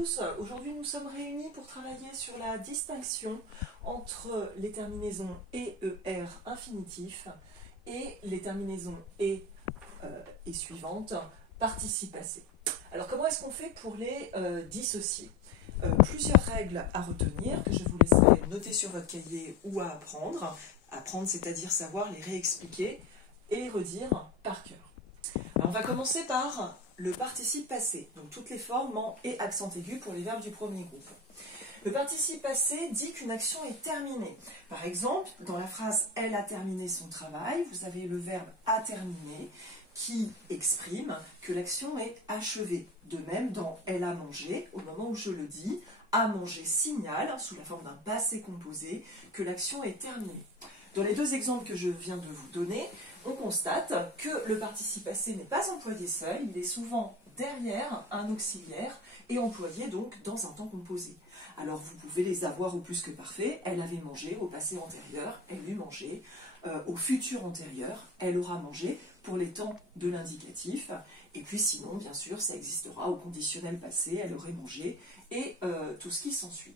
Aujourd'hui, nous sommes réunis pour travailler sur la distinction entre les terminaisons ER infinitif et les terminaisons et suivantes participe passé. Alors, comment est-ce qu'on fait pour les dissocier? Plusieurs règles à retenir que je vous laisserai noter sur votre cahier ou à apprendre. Apprendre, c'est-à-dire savoir les réexpliquer et redire par cœur. Alors, on va commencer par le participe passé, donc toutes les formes en et accent aigu pour les verbes du premier groupe. Le participe passé dit qu'une action est terminée. Par exemple, dans la phrase « elle a terminé son travail », vous avez le verbe « a terminé » qui exprime que l'action est achevée. De même, dans « elle a mangé », au moment où je le dis, « a mangé » signale, sous la forme d'un passé composé, que l'action est terminée. Dans les deux exemples que je viens de vous donner, on constate que le participe passé n'est pas employé seul, il est souvent derrière un auxiliaire et employé donc dans un temps composé. Alors vous pouvez les avoir au plus que parfait, elle avait mangé au passé antérieur, elle eut mangé, au futur antérieur, elle aura mangé pour les temps de l'indicatif, et puis sinon bien sûr ça existera au conditionnel passé, elle aurait mangé, et tout ce qui s'ensuit.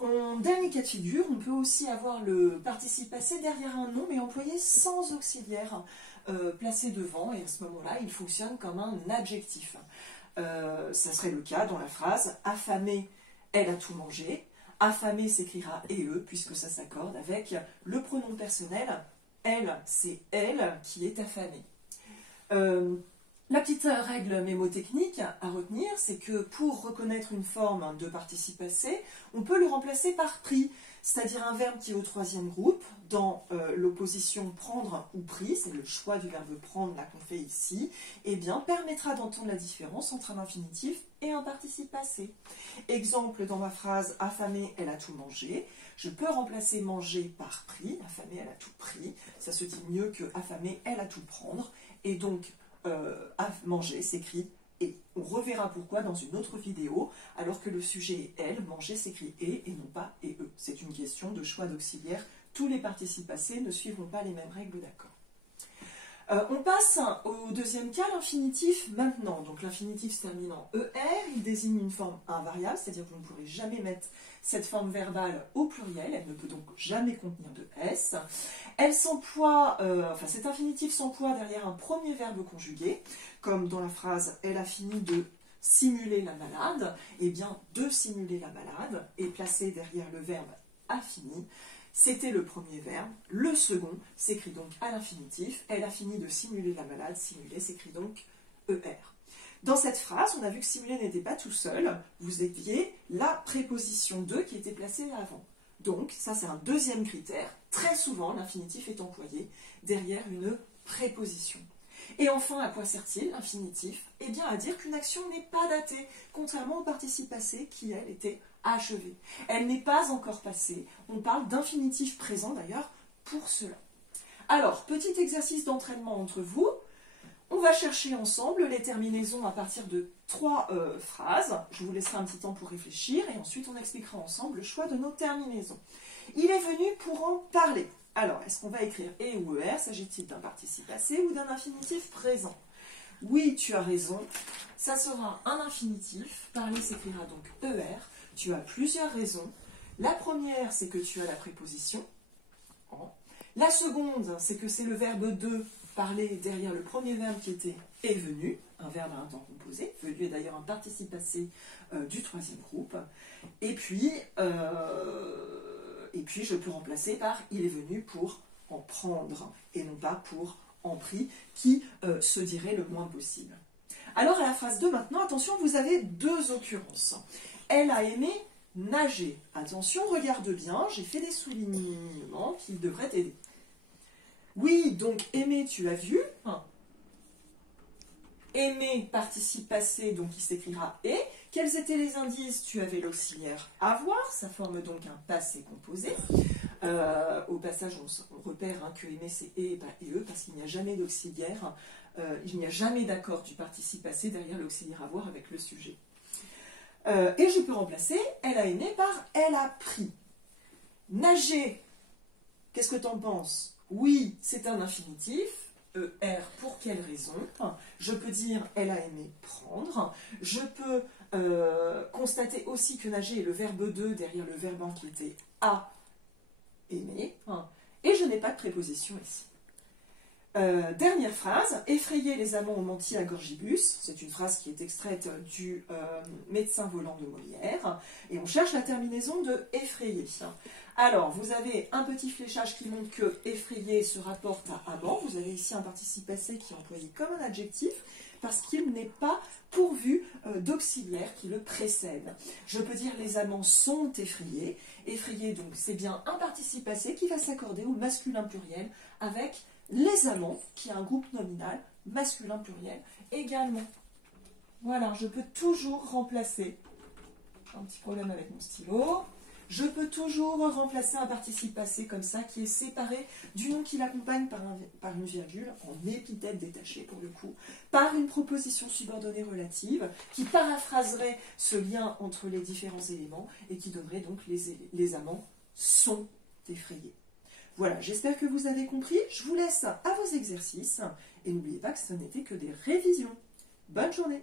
En dernier cas de figure, on peut aussi avoir le participe passé derrière un nom, mais employé sans auxiliaire placé devant, et à ce moment-là, il fonctionne comme un adjectif. Ça serait le cas dans la phrase « affamée, elle a tout mangé ». Affamée s'écrira « e » puisque ça s'accorde avec le pronom personnel « elle », c'est « elle » qui est affamée. La petite règle mémotechnique à retenir, c'est que pour reconnaître une forme de participe passé, on peut le remplacer par pris, c'est-à-dire un verbe qui est au troisième groupe, dans l'opposition prendre ou pris, c'est le choix du verbe prendre là qu'on fait ici, et bien permettra d'entendre la différence entre un infinitif et un participe passé. Exemple dans ma phrase « affamée, elle a tout mangé », je peux remplacer manger par pris, affamée, elle a tout pris, ça se dit mieux que affamée, elle a tout prendre, et donc à manger s'écrit et. On reverra pourquoi dans une autre vidéo, alors que le sujet est elle, manger s'écrit et non pas et e. C'est une question de choix d'auxiliaire. Tous les participes passés ne suivront pas les mêmes règles d'accord. On passe au deuxième cas, l'infinitif maintenant. Donc l'infinitif se termine en ER, il désigne une forme invariable, c'est-à-dire que vous ne pourrez jamais mettre cette forme verbale au pluriel, elle ne peut donc jamais contenir de S. Elle s'emploie, cet infinitif s'emploie derrière un premier verbe conjugué, comme dans la phrase « elle a fini de simuler la malade », et bien de simuler la malade est placé derrière le verbe « a fini ». C'était le premier verbe. Le second s'écrit donc à l'infinitif. Elle a fini de simuler la malade. Simuler s'écrit donc ER. Dans cette phrase, on a vu que simuler n'était pas tout seul. Vous aviez la préposition de qui était placée avant. Donc, ça c'est un deuxième critère. Très souvent, l'infinitif est employé derrière une préposition. Et enfin, à quoi sert-il l'infinitif? Eh bien, à dire qu'une action n'est pas datée, contrairement au participe passé qui, elle, était achevée. Elle n'est pas encore passée. On parle d'infinitif présent, d'ailleurs, pour cela. Alors, petit exercice d'entraînement entre vous. On va chercher ensemble les terminaisons à partir de 3 phrases. Je vous laisserai un petit temps pour réfléchir et ensuite on expliquera ensemble le choix de nos terminaisons. Il est venu pour en parler. Alors, est-ce qu'on va écrire « et » ou « er » S'agit-il d'un participe passé ou d'un infinitif présent? Oui, tu as raison. Ça sera un infinitif. Parler s'écrira donc « er ». Tu as plusieurs raisons. La première, c'est que tu as la préposition « en ». La seconde, c'est que c'est le verbe « de » parler derrière le premier verbe qui était « est venu », un verbe à un temps composé. « Venu » est d'ailleurs un participe passé du troisième groupe. Et puis, je peux remplacer par « il est venu pour en prendre » et non pas pour « en pris » qui se dirait le moins possible. Alors à la phrase 2 maintenant, attention, vous avez deux occurrences. Elle a aimé nager. Attention, regarde bien, j'ai fait des soulignements qui devraient t'aider. Oui, donc aimer, tu as vu. Aimer, participe passé, donc il s'écrira et. Quels étaient les indices? Tu avais l'auxiliaire avoir, ça forme donc un passé composé. Au passage, on repère que aimer c'est et pas e, parce qu'il n'y a jamais d'auxiliaire, il n'y a jamais d'accord du participe passé derrière l'auxiliaire avoir avec le sujet. Et je peux remplacer elle a aimé par elle a pris. Nager, qu'est-ce que tu en penses? Oui, c'est un infinitif, E-R, pour quelle raison? Je peux dire elle a aimé prendre. Je peux constater aussi que nager est le verbe de derrière le verbe inquiété a aimé. Et je n'ai pas de préposition ici. Dernière phrase, effrayer les amants ont menti à Gorgibus. C'est une phrase qui est extraite du médecin volant de Molière. Et on cherche la terminaison de effrayer. Alors, vous avez un petit fléchage qui montre que effrayer se rapporte à amant. Vous avez ici un participe passé qui est employé comme un adjectif parce qu'il n'est pas pourvu d'auxiliaire qui le précède. Je peux dire les amants sont effrayés. Effrayés, donc, c'est bien un participe passé qui va s'accorder au masculin pluriel avec les amants, qui est un groupe nominal, masculin pluriel également. Voilà, je peux toujours remplacer, un petit problème avec mon stylo, je peux toujours remplacer un participe passé comme ça, qui est séparé du nom qui l'accompagne par une virgule, en épithète détachée pour le coup, par une proposition subordonnée relative, qui paraphraserait ce lien entre les différents éléments, et qui donnerait donc les amants sont effrayés. Voilà, j'espère que vous avez compris. Je vous laisse à vos exercices et n'oubliez pas que ce n'était que des révisions. Bonne journée!